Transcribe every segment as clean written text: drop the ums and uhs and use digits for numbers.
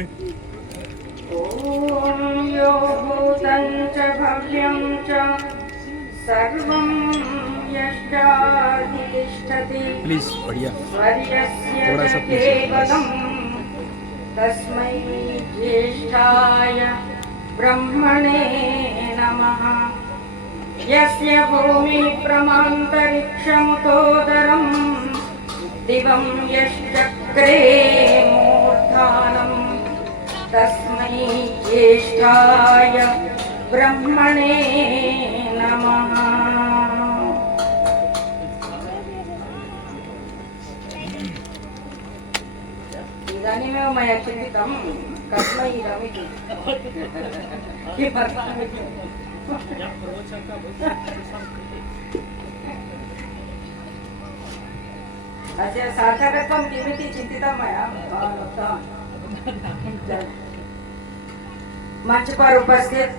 ओम यो भूतं च भव्यं च सर्वं यश्चाधितिष्ठति प्लीज बढ़िया स्वर्यस्य थोड़ा सा च केवलं तस्मै ज्येष्ठाय ब्रह्मणे नमः। यस्य भूमि प्रमान्तरिक्षमुतोदरं दिवं यश्चक्रे मूर्धानं तस्मै ज्येष्ठाय ब्रह्मणे नमः। इदानीमेव मया चिन्तितं कस्मै इदमिति। अस्य सार्थकत्वं किमिति चिन्तितं मया। मंच पर उपस्थित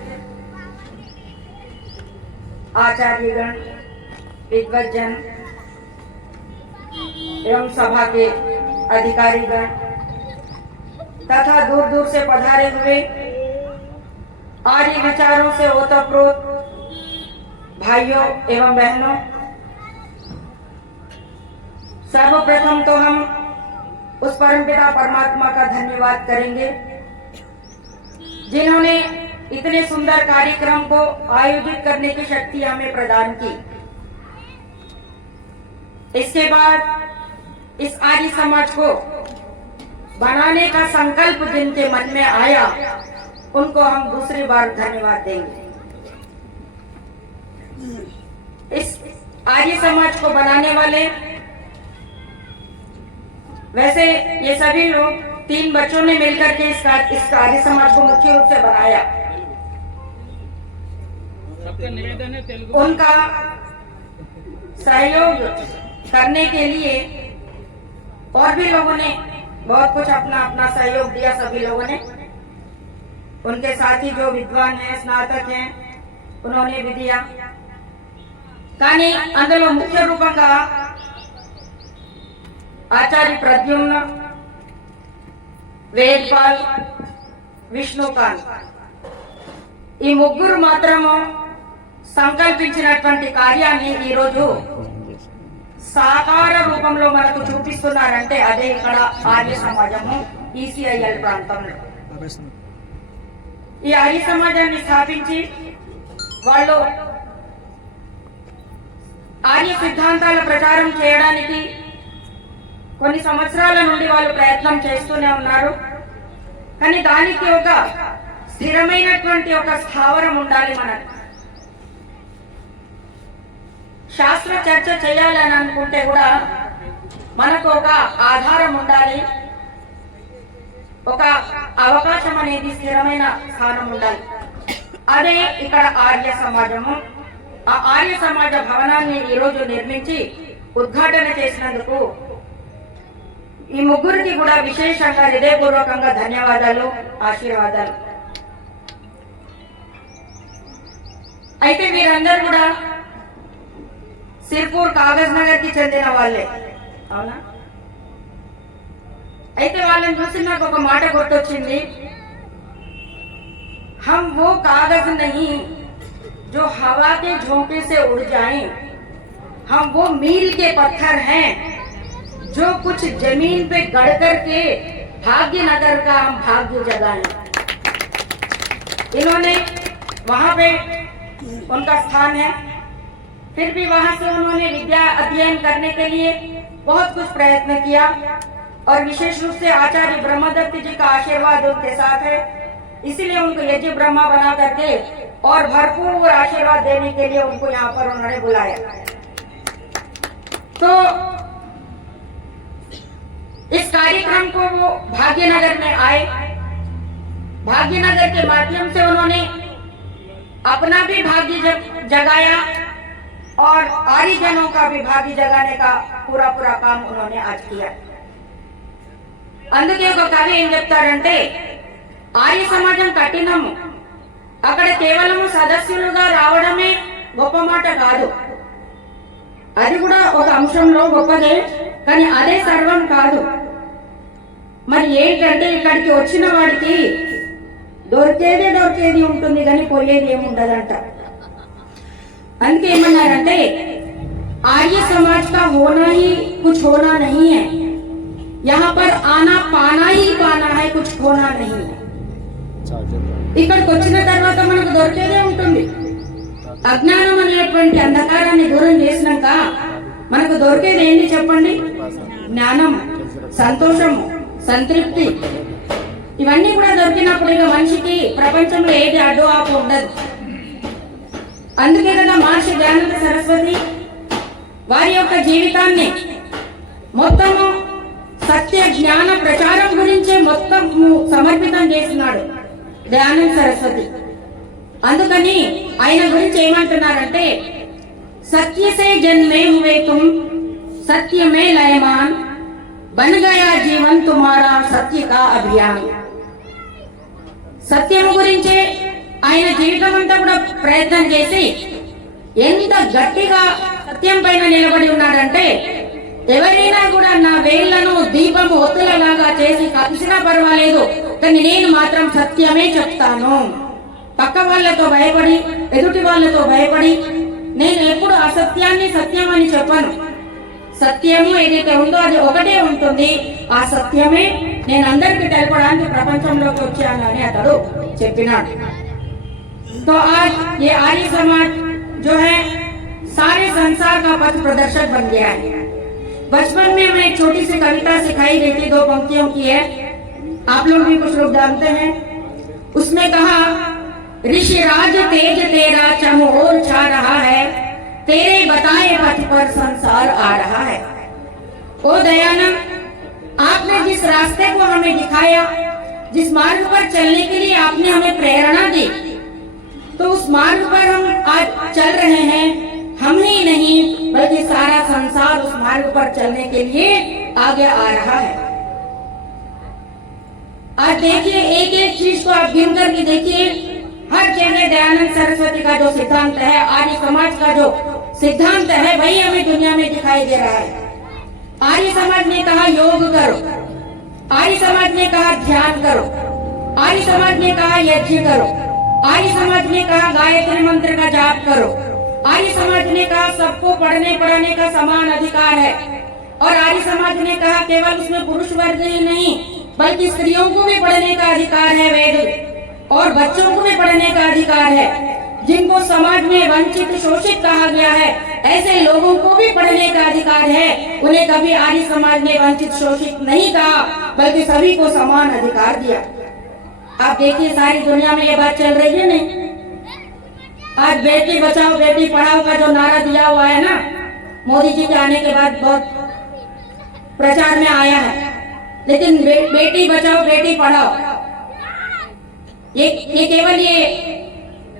आचार्यगण, विद्वज्जन एवं सभा के अधिकारीगण तथा दूर दूर से पधारे हुए आर्य विचारों से ओतप्रोत भाइयों एवं बहनों, सर्वप्रथम तो हम उस परमपिता परमात्मा का धन्यवाद करेंगे जिन्होंने इतने सुंदर कार्यक्रम को आयोजित करने की शक्ति हमें प्रदान की। इसके बाद इस आर्य समाज को बनाने का संकल्प जिनके मन में आया उनको हम दूसरी बार धन्यवाद देंगे। इस आर्य समाज को बनाने वाले वैसे ये सभी लोग 3 बच्चों ने मिलकर के इस आर्य समाज को मुख्य रूप से बनाया। उनका सहयोग करने के लिए और भी लोगों ने बहुत कुछ अपना अपना सहयोग दिया। सभी लोगों ने, उनके साथी जो विद्वान हैं, स्नातक हैं, उन्होंने भी दिया। కానీ అందులో ముఖ్య రూపంగా ఆచార్య ప్రద్యుమ్న, వేద్పాల్, విష్ణుకాంత్ ఈ ముగ్గురు మాత్రము సంకల్పించినటువంటి కార్యాన్ని ఈరోజు సాకార రూపంలో మనకు చూపిస్తున్నారంటే అదే ఇక్కడ ఆర్య సమాజము ఈసీఐఎల్ ప్రాంతంలో. ఈ ఆర్య సమాజాన్ని స్థాపించి వాళ్ళు ఆర్య సిద్ధాంతాల ప్రచారం చేయడానికి కొన్ని సంవత్సరాల నుండి వాళ్ళు ప్రయత్నం చేస్తూనే ఉన్నారు. కానీ దానికి ఒక స్థిరమైనటువంటి ఒక స్థావరం ఉండాలి. మనకు శాస్త్ర చర్చ చేయాలని అనుకుంటే కూడా మనకు ఒక ఆధారం ఉండాలి, ఒక అవకాశం అనేది స్థిరమైన స్థానం ఉండాలి. అదే ఇక్కడ ఆర్య సమాజము. ఆ ఆర్య సమాజ భవనాన్ని ఈరోజు నిర్మించి ఉద్ఘాటన చేసినందుకు ఈ ముగ్గురికి కూడా విశేషంగా హృదయపూర్వకంగా ధన్యవాదాలు, ఆశీర్వాదాలు. అయితే వీరందరూ కూడా సిర్పూర్ కాగజ్ నగర్ కి చెందిన వాళ్ళే, అవునా? అయితే వాళ్ళని చూసి నాకు ఒక మాట గుర్తొచ్చింది. हम वो कागज नहीं जो हवा के झोंके से उड़ जाएं, हम वो मील के पत्थर हैं जो कुछ जमीन पे गड़ कर के भाग्यनगर का हम भाग्य जगाएं। इन्होंने वहां पे उनका स्थान है, फिर भी वहां से उन्होंने विद्या अध्ययन करने के लिए बहुत कुछ प्रयत्न किया और विशेष रूप से आचार्य ब्रह्मदत्त जी का आशीर्वाद उनके साथ है। इसीलिए उनको यज्ञ ब्रह्मा बना करके और भरपूर आशीर्वाद देने के लिए उनको यहाँ पर उन्होंने बुलाया। तो इस कार्यक्रम को वो भाग्यनगर में आए। भाग्यनगर के माध्यम से उन्होंने अपना भी भाग्य जगाया और आर्यजनों का भी भाग्य जगाने का पूरा काम उन्होंने आज किया। అందుకే ఒక కవి ఏం చెప్తారంటే, ఆర్య సమాజం కఠినము, అక్కడ కేవలము సదస్సులుగా రావడమే గొప్ప మాట కాదు, అది కూడా ఒక అంశంలో గొప్పదే, కానీ అదే సర్వం కాదు. మరి ఏంటంటే ఇక్కడికి వచ్చిన వాడికి దొరికేది ఉంటుంది కానీ పోయేది ఏముండదంట. అందుకే ఏమన్నారంటే आर्य समाज का होना ही कुछ होना नहीं है, यहाँ पर आना पाना ही पाना है, कुछ होना नहीं है. ఇక్కడికి వచ్చిన తర్వాత మనకు దొరికేదే ఉంటుంది. అజ్ఞానం అనేటువంటి అంధకారాన్ని దూరం చేసినాక మనకు దొరికేది ఏంటి చెప్పండి? జ్ఞానం, సంతోషము, సంతృప్తి. ఇవన్నీ కూడా దొరికినప్పుడు ఇక మనిషికి ప్రపంచంలో ఏది అడ్డు ఆపు ఉండదు. అందుకే కదా మహర్షి దయానంద సరస్వతి వారి యొక్క జీవితాన్ని మొత్తము సత్య జ్ఞాన ప్రచారం గురించే మొత్తం సమర్పితం చేస్తున్నాడు దయానంద సరస్వతి. అందుకని ఆయన గురించి ఏమంటున్నారంటే సత్య సే జన్మే హువే తుమ్ సత్య మే లయమాన్ బన్ గయా జీవన్ తుమారా సత్య కా అభియాన్. సత్యం గురించే ఆయన జీవితం అంతా కూడా ప్రయత్నం చేసి ఎంత గట్టిగా సత్యం పైన నిలబడి ఉన్నాడంటే ఎవరైనా కూడా నా వేళ్లను దీపము ఒత్తులలాగా చేసి కలిసినా పర్వాలేదు, కానీ నేను మాత్రం సత్యమే చెప్తాను. పక్క వాళ్ళతో భయపడి, ఎదుటి వాళ్ళతో భయపడి నేను ఎప్పుడు అసత్యాన్ని సత్యం అని చెప్పను. సత్యము ఏదైతే ఉందో అది ఒకటే ఉంటుంది. ఆ సత్యమే నేను అందరికీ తెలపడానికి ప్రపంచంలోకి వచ్చాను అని అతడు చెప్పినాడు. तो आज ये आर्य समाज जो है सारे संसार का पथ प्रदर्शक बन गया है. बचपन में हमें एक छोटी सी कविता सिखाई गई थी, 2 पंक्तियों की है, आप लोग भी कुछ लोग जानते हैं. उसमें कहा ऋषिराज तेज तेरा चमोर छा रहा है, तेरे बताए पथ पर संसार आ रहा है. ओ दयानंद, आपने जिस रास्ते को हमें दिखाया, जिस मार्ग पर चलने के लिए आपने हमें प्रेरणा दी, तो उस मार्ग पर हम आज चल रहे हैं. हम ही नहीं बल्कि सारा संसार उस मार्ग पर चलने के लिए आगे आ रहा है. आज देखिए एक एक चीज को आप गिन करके देखिए, हर जगह दयानंद सरस्वती का जो सिद्धांत है, आर्य समाज का जो सिद्धांत है, वही हमें दुनिया में दिखाई दे रहा है. आर्य समाज ने कहा योग करो, आर्य समाज ने कहा ध्यान करो, आर्य समाज ने कहा यज्ञ करो, आर्य समाज ने कहा गायत्री मंत्र का जाप करो, आर्य समाज ने कहा सबको पढ़ने पढ़ाने का समान अधिकार है, और आर्य समाज ने कहा केवल उसमें पुरुष वर्ग ही नहीं बल्कि स्त्रियों को भी पढ़ने का अधिकार है, वेद और बच्चों को भी पढ़ने का अधिकार है. जिनको समाज में वंचित शोषित कहा गया है, ऐसे लोगों को भी पढ़ने का अधिकार है. उन्हें कभी आर्य समाज ने वंचित शोषित नहीं कहा बल्कि सभी को समान अधिकार दिया. आप देखिए सारी दुनिया में ये बात चल रही है नहीं. आज बेटी बचाओ बेटी पढ़ाओ का जो नारा दिया हुआ है ना, मोदी जी के आने के बाद बहुत प्रचार में आया है. लेकिन बेटी बचाओ बेटी पढ़ाओ ये केवल ये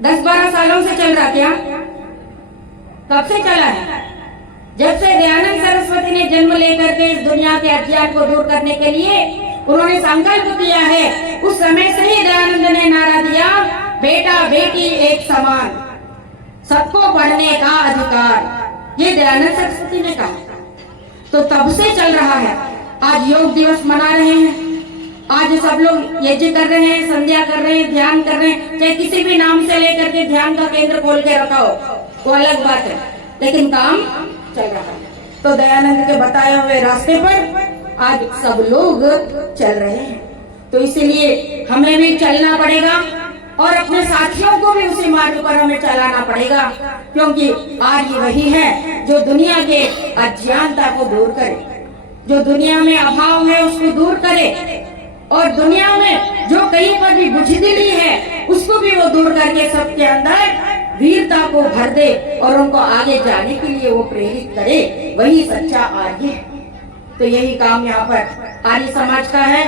10-12 सालों से चल रहा, क्या कब से चला है? जब से दयानंद सरस्वती ने जन्म लेकर के इस दुनिया के अज्ञान को दूर करने के लिए उन्होंने संकल्प किया है, उस समय से ही दयानंद ने नारा दिया बेटा बेटी एक समान, सबको पढ़ने का अधिकार. ये दयानंद सरस्वती ने कहा. तो तब से चल रहा है. आज योग दिवस मना रहे हैं, आज सब लोग यज्ञ कर रहे हैं, संध्या कर रहे हैं, ध्यान कर रहे हैं, चाहे किसी भी नाम से लेकर के ध्यान का केंद्र खोल के रखा हो वो अलग बात है, लेकिन काम चल रहा है. तो दयानंद के बताए हुए रास्ते पर आज सब लोग चल रहे हैं. तो इसीलिए हमें भी चलना पड़ेगा और अपने साथियों को भी उसी मार्ग पर हमें चलाना पड़ेगा, क्योंकि आर्य वही है जो दुनिया के अज्ञानता को दूर करे, जो दुनिया में अभाव है उसको दूर करे, और दुनिया में जो कहीं पर भी बुझदिली है उसको भी वो दूर करके सबके अंदर वीरता को भर दे और उनको आगे जाने के लिए वो प्रेरित करे. वही सच्चा आर्य है. तो यही काम यहाँ पर आर्य समाज का है.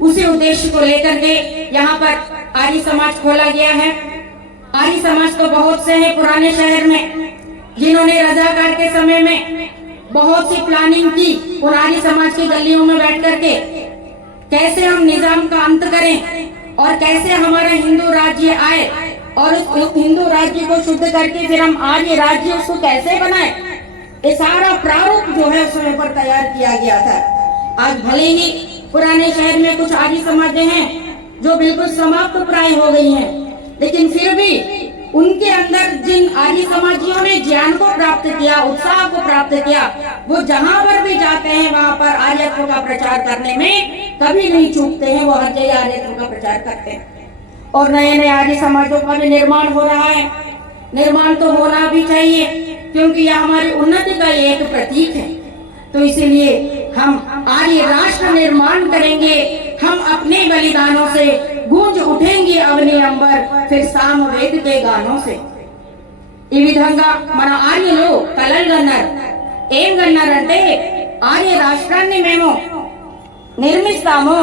उसी उद्देश्य को लेकर के यहाँ पर आर्य समाज खोला गया है. आर्य समाज तो बहुत से हैं पुराने शहर में जिन्होंने रजाकार के समय में बहुत सी प्लानिंग की. उन आर्य समाज की गलियों में बैठ करके कैसे हम निजाम का अंत करें और कैसे हमारा हिंदू राज्य आए और उस हिंदू राज्य को शुद्ध करके फिर हम आर्य राज्य उसको कैसे बनाए, ये सारा प्रारूप जो है उस समय पर तैयार किया गया था. आज भले ही पुराने शहर में कुछ आर्य समाज हैं जो बिल्कुल समाप्त प्राय हो गई हैं, लेकिन फिर भी उनके अंदर जिन आर्य समाजियों ने ज्ञान को प्राप्त किया, उत्साह को प्राप्त किया, वो जहां पर भी जाते हैं वहां पर आर्यत्व का प्रचार करने में कभी नहीं चूकते हैं। वो हर जगह आर्यत्व का प्रचार करते हैं और नए नए आर्य समाजों का भी निर्माण हो रहा है। निर्माण तो होना भी चाहिए क्योंकि यह हमारी उन्नति का एक प्रतीक है। तो इसीलिए हम आर्य राष्ट्र निर्माण करेंगे, हम अपने बलिदानों से गूंज उठेंगे अवनी अंबर, फिर सामवेद के गानों से। ఈ విధంగా మన ఆర్యలు కలలుగన్నారు. ఏం గన్నారంటే ఆర్య రాష్ట్రాన్ని మేము నిర్మిస్తాము,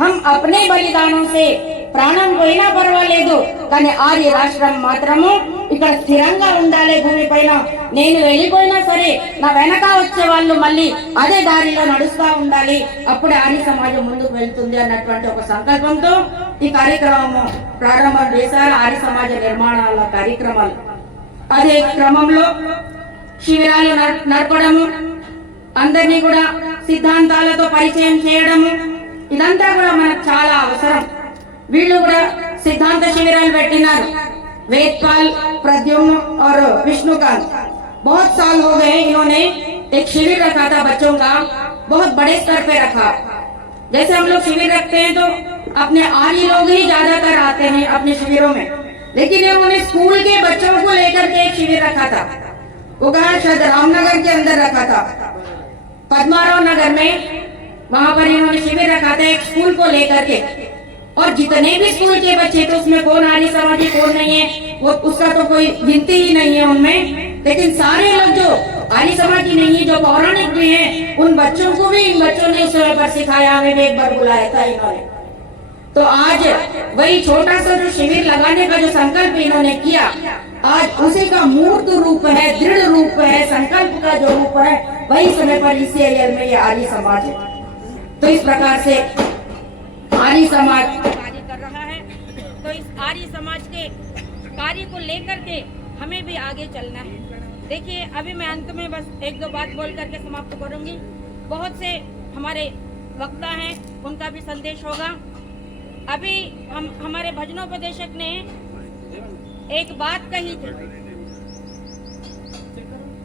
हम अपने बलिदानों से ప్రాణం పోయినా పర్వాలేదు కానీ ఆర్య రాష్ట్రం మాత్రము ఇక్కడ స్థిరంగా ఉండాలి భూమి పైన. నేను వెళ్ళిపోయినా సరే నా వెనక వచ్చే వాళ్ళు మళ్ళీ అదే దారిలో నడుస్తూ ఉండాలి, అప్పుడే ఆర్య సమాజం ముందుకు వెళ్తుంది అన్నటువంటి ఒక సంకల్పంతో ఈ కార్యక్రమము ప్రారంభం చేశారు. ఆర్య సమాజ నిర్మాణాల కార్యక్రమాలు అదే క్రమంలో శిబిరాలు నడపడము, అందరినీ కూడా సిద్ధాంతాలతో పరిచయం చేయడము, ఇదంతా కూడా మనకు చాలా అవసరం. వీళ్ళు కూడా सिद्धांत शिविराल పెట్టినారు. वेदपाल, प्रद्युम्न और विष्णुकांत बहुत साल हो गए इन्होंने एक शिविर रखा था बच्चों का, बहुत बड़े स्तर पे रखा। जैसे हम लोग शिविर रखते हैं तो अपने आर्य लोग ही ज्यादातर आते हैं अपने शिविरों में, लेकिन इन्होंने स्कूल के बच्चों को लेकर के एक शिविर रखा था। वो कहा शायद रामनगर के अंदर रखा था, पद्माराव नगर में, वहां पर इन्होंने शिविर रखा था एक स्कूल को लेकर के। और जितने भी स्कूल के बच्चे थे उसमें कौन आर्य समाजी कौन नहीं है वो उसका तो कोई गिनती ही नहीं है उनमें, लेकिन सारे लोग जो आर्य समाजी नहीं है, जो पौराणिक भी हैं, उन बच्चों को भी इन बच्चों ने उस समय पर सिखाया, हमें भी एक बार बुलाया था इन्होंने। तो आज वही छोटा सा जो शिविर लगाने का जो संकल्प इन्होंने किया, आज उसी का मूर्त रूप है, दृढ़ रूप है, संकल्प का जो रूप है, वही समय पर इसी एरिया में ये आर्य समाज है। तो इस प्रकार से आर्य समाज कार्य कर रहा है। तो इस आर्य समाज के कार्य को लेकर के हमें भी आगे चलना है। देखिए अभी मैं अंत में बस एक दो बात बोल करके समाप्त करूंगी। बहुत से हमारे वक्ता हैं, उनका भी संदेश होगा। अभी हमारे भजनोपदेशक ने एक बात कही थी,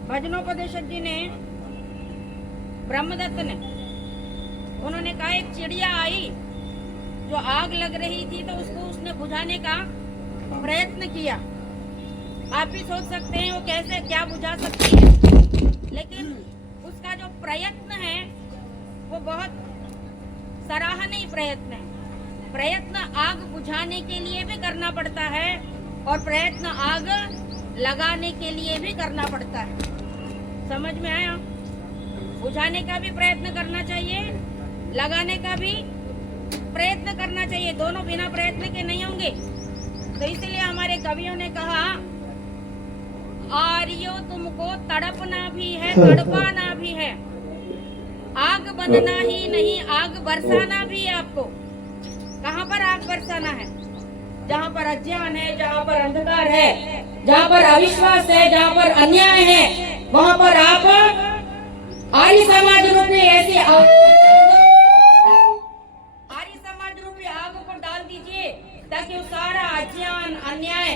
भजनोपदेशक जी ने, ब्रह्मदत्त ने, उन्होंने कहा एक चिड़िया आई जो आग लग रही थी तो उसको उसने बुझाने का प्रयत्न किया। आप भी सोच सकते हैं वो कैसे क्या बुझा सकती है, लेकिन उसका जो प्रयत्न है वो बहुत सराहनीय प्रयत्न है। प्रयत्न आग बुझाने के लिए भी करना पड़ता है और प्रयत्न आग लगाने के लिए भी करना पड़ता है। समझ में आया? बुझाने का भी प्रयत्न करना चाहिए, लगाने का भी प्रयत्न करना चाहिए, दोनों बिना प्रयत्न के नहीं होंगे। तो इसलिए हमारे कवियों ने कहा आर्यो तुमको तड़पना भी है, तड़पाना भी है, आग बनना ही नहीं आग बरसाना भी है आपको। कहाँ पर आग बरसाना है? जहाँ पर अज्ञान है, जहाँ पर अंधकार है, जहाँ पर अविश्वास है, जहाँ पर अन्याय है, वहाँ पर आप आर्य समाज रूपी ऐसी आग को डाल दीजिए ताकि वो सारा अज्ञान, अन्याय,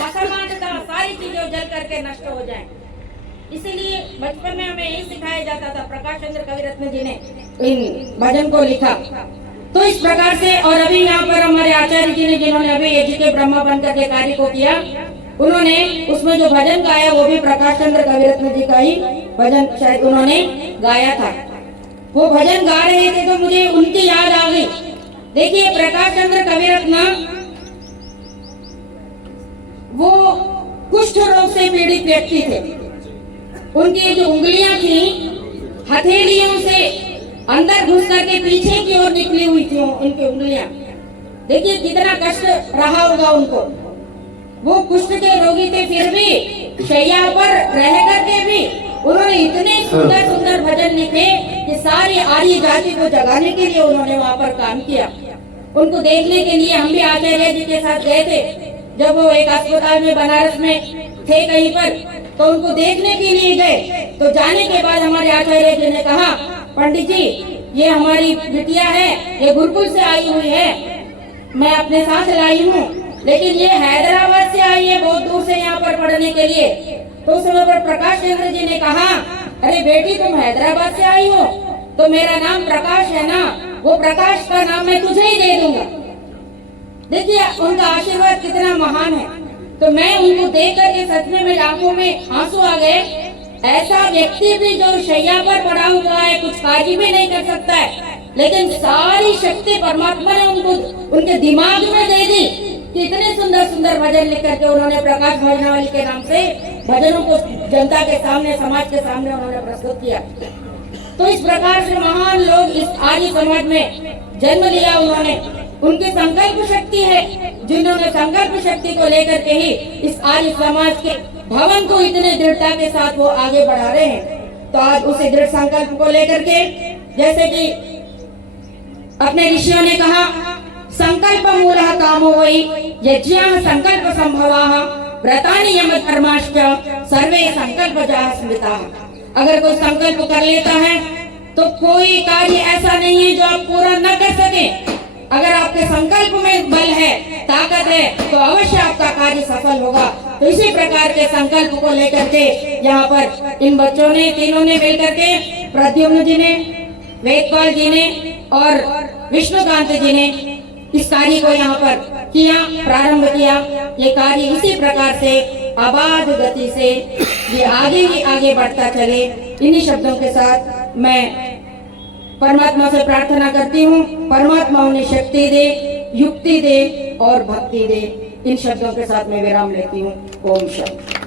असमानता, सारी चीजें जल करके नष्ट हो जाएं। इसीलिए बचपन में हमें यही सिखाया जाता था। प्रकाश चंद्र कविरत्न जी ने इन भजन को लिखा। तो इस प्रकार से, और अभी यहाँ पर हमारे आचार्य जी ने, जिन्होंने अभी एजीके ब्रह्मा बनकर के कार्य को किया, उन्होंने उसमें जो भजन गाया वो भी प्रकाश चंद्र कविरत्न जी का ही भजन शायद उन्होंने गाया था। वो भजन गा रहे थे तो मुझे उनकी याद आ गई। देखिए प्रकाश चंद्र कविरत्न वो कुष्ठ रोग से पीड़ित व्यक्ति थे। उनकी जो उंगलियां थी हथेलियों से अंदर घुस करके पीछे की ओर निकली हुई थी उनकी उंगलियां। देखिए कितना कष्ट रहा होगा उनको। वो कुष्ठ के रोगी थे, फिर भी शैया पर रह करके भी उन्होंने इतने सुंदर सुंदर भजन लिखे कि सारी आर्य जाति को जगाने के लिए उन्होंने वहाँ पर काम किया। उनको देखने के लिए हम भी आचार्य जी के साथ गए थे। जब वो एक अस्पताल में बनारस में थे कहीं पर, तो उनको देखने के लिए गए। तो जाने के बाद हमारे आचार्य जी ने कहा पंडित जी ये हमारी बिटिया है, ये गुरुकुल से आई हुई है, मैं अपने साथ लाई हूँ, लेकिन ये हैदराबाद से आई है बहुत दूर से यहाँ पर पढ़ने के लिए। तो उस समय पर प्रकाश चंद्र जी ने कहा, अरे बेटी तुम हैदराबाद से आई हो तो मेरा नाम प्रकाश है ना, वो प्रकाश का नाम मैं तुझे ही दे दूंगा। देखिए उनका आशीर्वाद कितना महान है। तो मैं उनको देख करके सच में मेरी आंखों में आंसू आ गए। ऐसा व्यक्ति भी जो शैया पर पड़ा हुआ है, कुछ कार्य भी नहीं कर सकता है, लेकिन सारी शक्ति परमात्मा ने उनको उनके दिमाग में दे दी कि इतने सुंदर सुंदर भजन लिख करके उन्होंने प्रकाश भजनावली के नाम से भजनों को जनता के सामने, समाज के सामने उन्होंने प्रस्तुत किया। तो इस प्रकार से महान लोग इस आर्य समाज में जन्म लिया उन्होंने, उनकी संकल्प शक्ति है, जिन्होंने संकल्प शक्ति को लेकर के ही इस आर्य समाज के भवन को इतने दृढ़ता के साथ वो आगे बढ़ा रहे हैं। तो आज उसे दृढ़ संकल्प को लेकर के, जैसे कि अपने ऋषियों ने कहा, संकल्प मूलः कामो वै यज्ञाः संकल्प संभवाः व्रतानि यम धर्माश्च सर्वे संकल्पजाः स्मृताः। अगर कोई संकल्प कर लेता है तो कोई कार्य ऐसा नहीं है जो आप पूरा न कर सके। अगर आपके संकल्प में बल है, ताकत है, तो अवश्य आपका कार्य सफल होगा। तो इसी प्रकार के संकल्प को लेकर के यहाँ पर इन बच्चों ने, तीनों ने मिलकर के, प्रद्युम्न जी ने, वेदपाल जी ने और विष्णुकांत जी ने इस कार्य को यहाँ पर किया, प्रारंभ किया। ये कार्य इसी प्रकार से अबाध गति से ये आगे ही आगे बढ़ता चले। इन्हीं शब्दों के साथ मैं परमात्मा से प्रार्थना करती हूँ, परमात्मा उन्हें शक्ति दे, युक्ति दे और भक्ति दे। इन शब्दों के साथ मैं विराम लेती हूँ। ओम शांति।